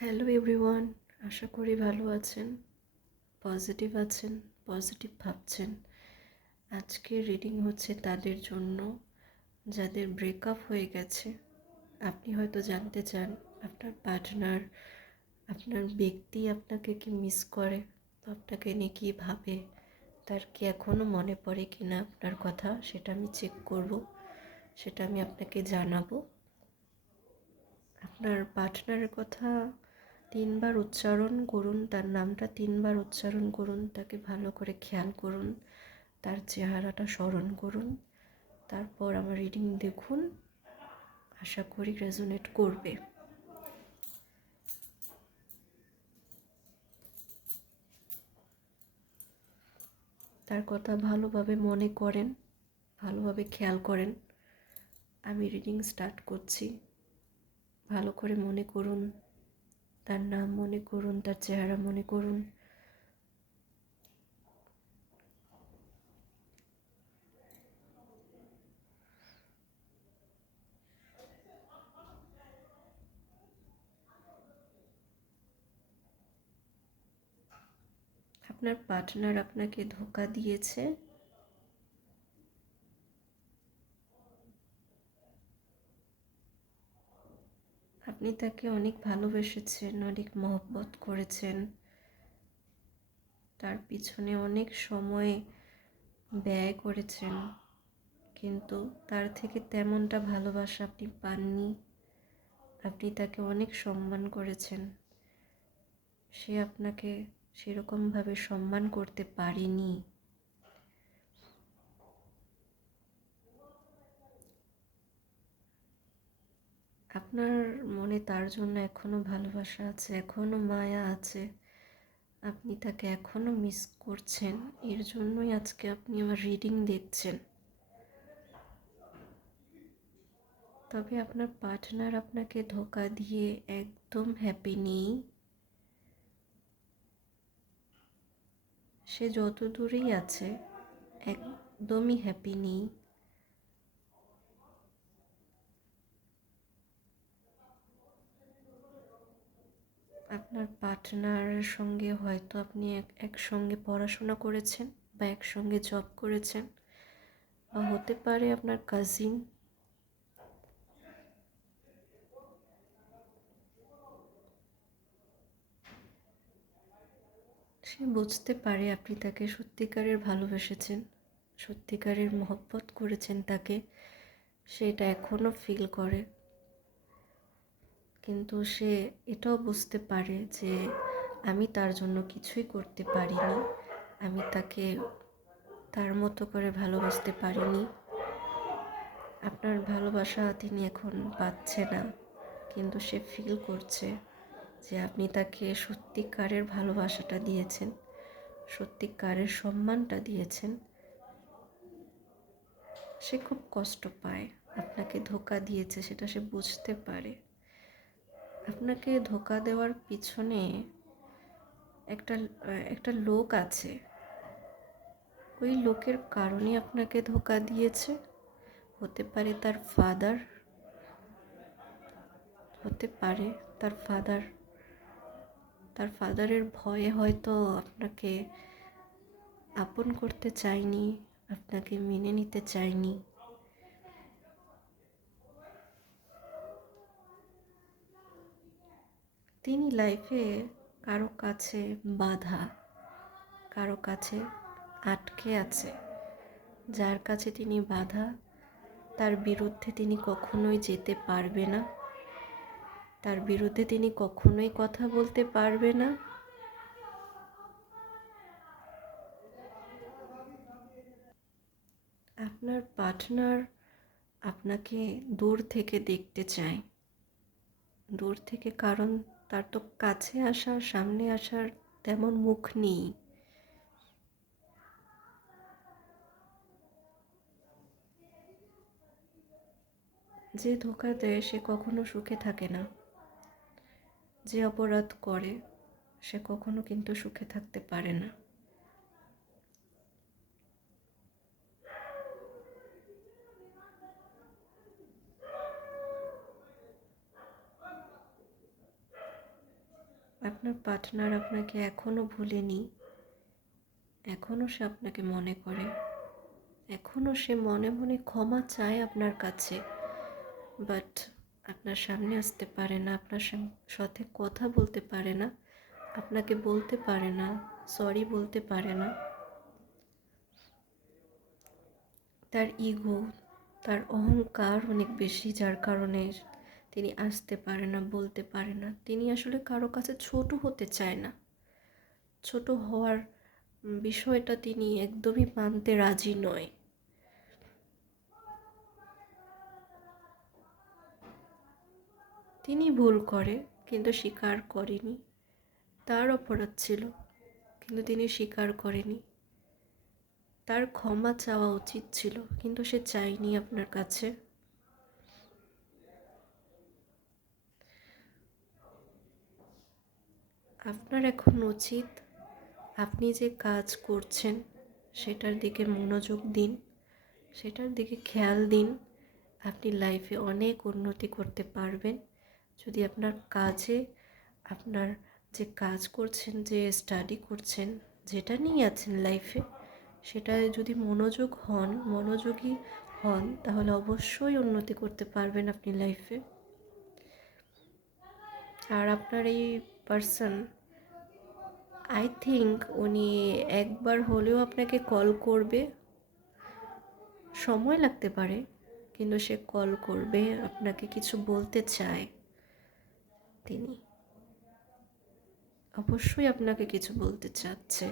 Hello everyone, আশা করি ভালো আছেন, পজিটিভ আছেন, পজিটিভ ভাবছেন। আজকের রিডিং হচ্ছে তাদের জন্য যাদের ব্রেকআপ হয়ে গেছে। আপনি হয়তো জানতে চান আপনার পার্টনার, আপনার ব্যক্তি আপনাকে কি মিস করে, আপনাকে নিয়ে কী ভাবে, তার কি এখনও মনে পড়ে কি না আপনার কথা, সেটা আমি চেক করব, সেটা আমি আপনাকে জানাবো। আপনার পার্টনারের কথা 3বার উচ্চারণ করুন, তার নামটা 3বার উচ্চারণ করুন, তাকে ভালো করে খেয়াল করুন, তার চেহারাটা স্মরণ করুন, তারপর আমার রিডিং দেখুন। আশা করি রেজোনেট করবে। তার কথা ভালোভাবে মনে করেন, ভালোভাবে খেয়াল করেন। আমি রিডিং স্টার্ট করছি। ভালো করে মনে করুন, তার নাম মনে করুন, তার চেহারা মনে করুন। আপনার পার্টনার আপনাকে ধোঁকা দিয়েছে। আপনি তাকে অনেক ভালোবেসেছেন, অনেক মহব্বত করেছেন, তার পিছনে অনেক সময় ব্যয় করেছেন, কিন্তু তার থেকে তেমনটা ভালোবাসা আপনি পাননি। আপনি তাকে অনেক সম্মান করেছেন, সে আপনাকে সেরকমভাবে সম্মান করতে পারেনি। আপনার মনে তার জন্য এখনো ভালোবাসা আছে, এখনো মায়া আছে, আপনি তাকে এখনো মিস করছেন। এর জন্যই আজকে আপনি আমার রিডিং দেখছেন। তবে আপনার পার্টনার আপনাকে ধোঁকা দিয়ে একদম হ্যাপি নেই। সে যত দূরেই আছে একদমই হ্যাপি নেই। আপনার পার্টনারের সঙ্গে হয়তো আপনি একসঙ্গে পড়াশোনা করেছেন, বা একসঙ্গে জব করেছেন, বা হতে পারে আপনার কাজিন। সে বুঝতে পারে আপনি তাকে সত্যিকারের ভালোবেসেছেন, সত্যিকারের মহব্বত করেছেন তাকে, সেটা এখনও ফিল করে। কিন্তু সে এটাও বুঝতে পারে যে আমি তার জন্য কিছুই করতে পারিনি, আমি তাকে তার মতো করে ভালোবাসতে পারিনি। আপনার ভালোবাসা তিনি এখন পাচ্ছে না, কিন্তু সে ফিল করছে যে আপনি তাকে সত্যিকারের ভালোবাসাটা দিয়েছেন, সত্যিকারের সম্মানটা দিয়েছেন। সে খুব কষ্ট পায়, আপনাকে ধোঁকা দিয়েছে সেটা সে বুঝতে পারে। আপনাকে ধোঁকা দেওয়ার পিছনে একটা একটা লোক আছে, ওই লোকের কারণে আপনাকে ধোঁকা দিয়েছে। হতে পারে তার ফাদার, হতে পারে তার ফাদারের ভয়ে হয়তো আপনাকে আপন করতে চায়নি, আপনাকে মেনে নিতে চায়নি। তিনি লাইফে কারো কাছে বাধা, কারো কাছে আটকে আছে। যার কাছে তিনি বাধা, তার বিরুদ্ধে তিনি কখনোই যেতে পারবে না, তার বিরুদ্ধে তিনি কখনোই কথা বলতে পারবে না। আপনার পার্টনার আপনাকে দূর থেকে দেখতে চায়, দূর থেকে, কারণ তার তো কাছে আসার, সামনে আসার তেমন মুখ নেই। যে ধোঁকা দেয় সে কখনো সুখে থাকে না, যে অপরাধ করে সে কখনো কিন্তু সুখে থাকতে পারে না। আপনার পার্টনার আপনাকে এখনও ভুলেনি, এখনও সে আপনাকে মনে করে, এখনও সে মনে মনে ক্ষমা চায় আপনার কাছে, বাট আপনার সামনে আসতে পারে না, আপনার সাথে কথা বলতে পারে না, আপনাকে বলতে পারে না, সরি বলতে পারে না। তার ইগো, তার অহংকার অনেক বেশি, যার কারণে তিনি আসতে পারে না, বলতে পারে না। তিনি আসলে কারো কাছে ছোট হতে চায় না, ছোট হওয়ার বিষয়টা তিনি একদমই মানতে রাজি নয়। তিনি ভুল করে কিন্তু স্বীকার করেনি, তার অপরাধ ছিল কিন্তু তিনি স্বীকার করেনি। তার ক্ষমা চাওয়া উচিত ছিল কিন্তু সে চায়নি আপনার কাছে। আপনার এখন উচিত আপনি যে কাজ করছেন সেটার দিকে মনোযোগ দিন, সেটার দিকে খেয়াল দিন। আপনি লাইফে অনেক উন্নতি করতে পারবেন যদি আপনার কাজে, আপনার যে কাজ করছেন, যে স্টাডি করছেন, যেটা নিয়ে আছেন লাইফে, সেটায় যদি মনোযোগী হন তাহলে অবশ্যই উন্নতি করতে পারবেন আপনি লাইফে। আর আপনার এই পার্সন, আই থিঙ্ক উনি একবার হলেও আপনাকে কল করবে, সময় লাগতে পারে কিন্তু সে কল করবে, আপনাকে কিছু বলতে চায়, তিনি অবশ্যই আপনাকে কিছু বলতে চাচ্ছে।